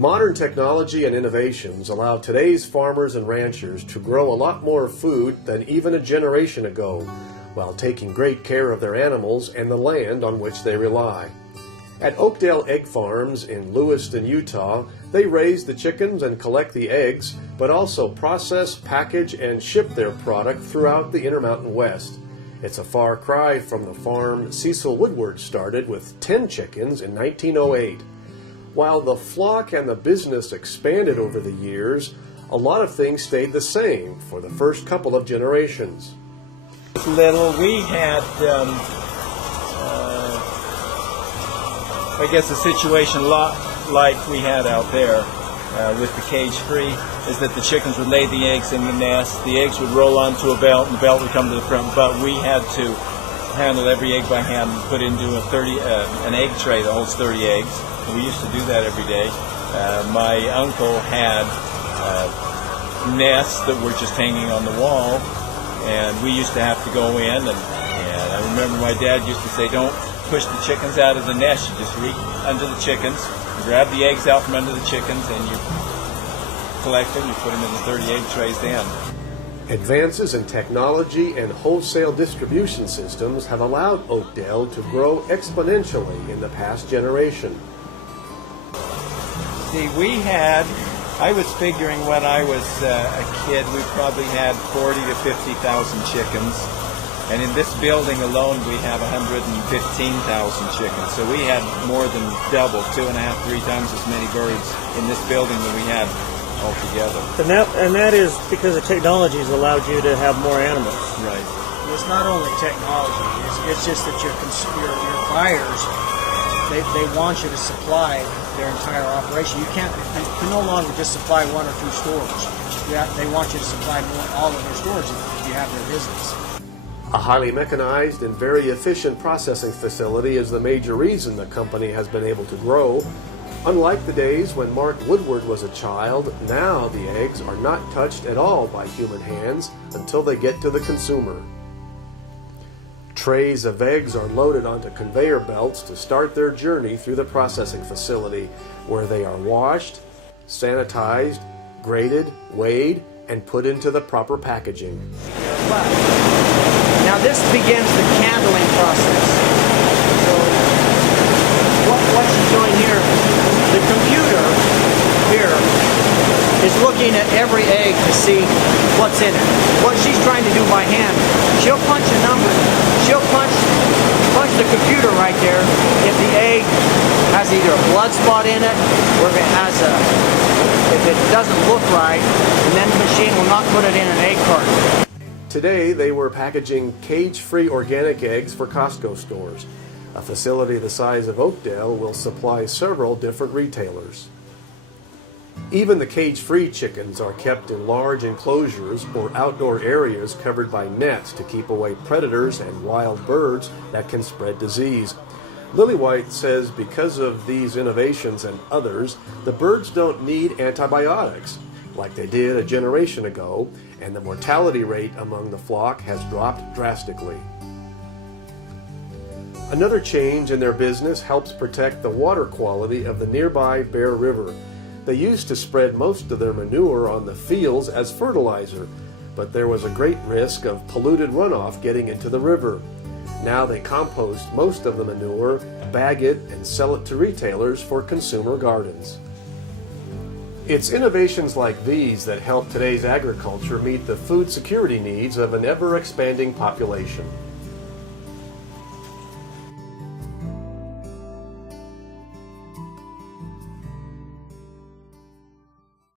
Modern technology and innovations allow today's farmers and ranchers to grow a lot more food than even a generation ago, while taking great care of their animals and the land on which they rely. At Oakdale Egg Farms in Lewiston, Utah, they raise the chickens and collect the eggs, but also process, package, and ship their product throughout the Intermountain West. It's a far cry from the farm Cecil Woodward started with 10 chickens in 1908. While the flock and the business expanded over the years, a lot of things stayed the same for the first couple of generations. Little, we had, I guess, a situation a lot like we had out there with the cage-free, is that the chickens would lay the eggs in the nest, the eggs would roll onto a belt, and the belt would come to the front, but we had to handle every egg by hand and put into an egg tray that holds 30 eggs. We used to do that every day. My uncle had nests that were just hanging on the wall, and we used to have to go in, and I remember my dad used to say, don't push the chickens out of the nest, you just reach under the chickens, you grab the eggs out from under the chickens, and you collect them, you put them in the 30 egg trays then. Advances in technology and wholesale distribution systems have allowed Oakdale to grow exponentially in the past generation. See, I was figuring when I was a kid, we probably had 40 to 50,000 chickens. And in this building alone, we have 115,000 chickens. So we had more than double, 2.5, 3 times as many birds in this building than we had altogether. And that is because the technology has allowed you to have more animals. Right. It's not only technology, it's just that your buyers, they want you to supply their entire operation. You can no longer just supply 1 or 2 stores. They want you to supply all of their stores if you have their business. A highly mechanized and very efficient processing facility is the major reason the company has been able to grow. Unlike the days when Mark Woodward was a child, now the eggs are not touched at all by human hands until they get to the consumer. Trays of eggs are loaded onto conveyor belts to start their journey through the processing facility, where they are washed, sanitized, graded, weighed, and put into the proper packaging. Now this begins the candling process. So what she's doing here, the computer here is looking at every egg to see what's in it. What she's trying to do by hand, she'll punch a number, she'll punch the computer right there if the egg has either a blood spot in it or if it doesn't look right, and then the machine will not put it in an egg carton. Today, they were packaging cage-free organic eggs for Costco stores. A facility the size of Oakdale will supply several different retailers. Even the cage-free chickens are kept in large enclosures or outdoor areas covered by nets to keep away predators and wild birds that can spread disease. Lillywhite says because of these innovations and others, the birds don't need antibiotics like they did a generation ago, and the mortality rate among the flock has dropped drastically. Another change in their business helps protect the water quality of the nearby Bear River. They used to spread most of their manure on the fields as fertilizer, but there was a great risk of polluted runoff getting into the river. Now they compost most of the manure, bag it, and sell it to retailers for consumer gardens. It's innovations like these that help today's agriculture meet the food security needs of an ever-expanding population.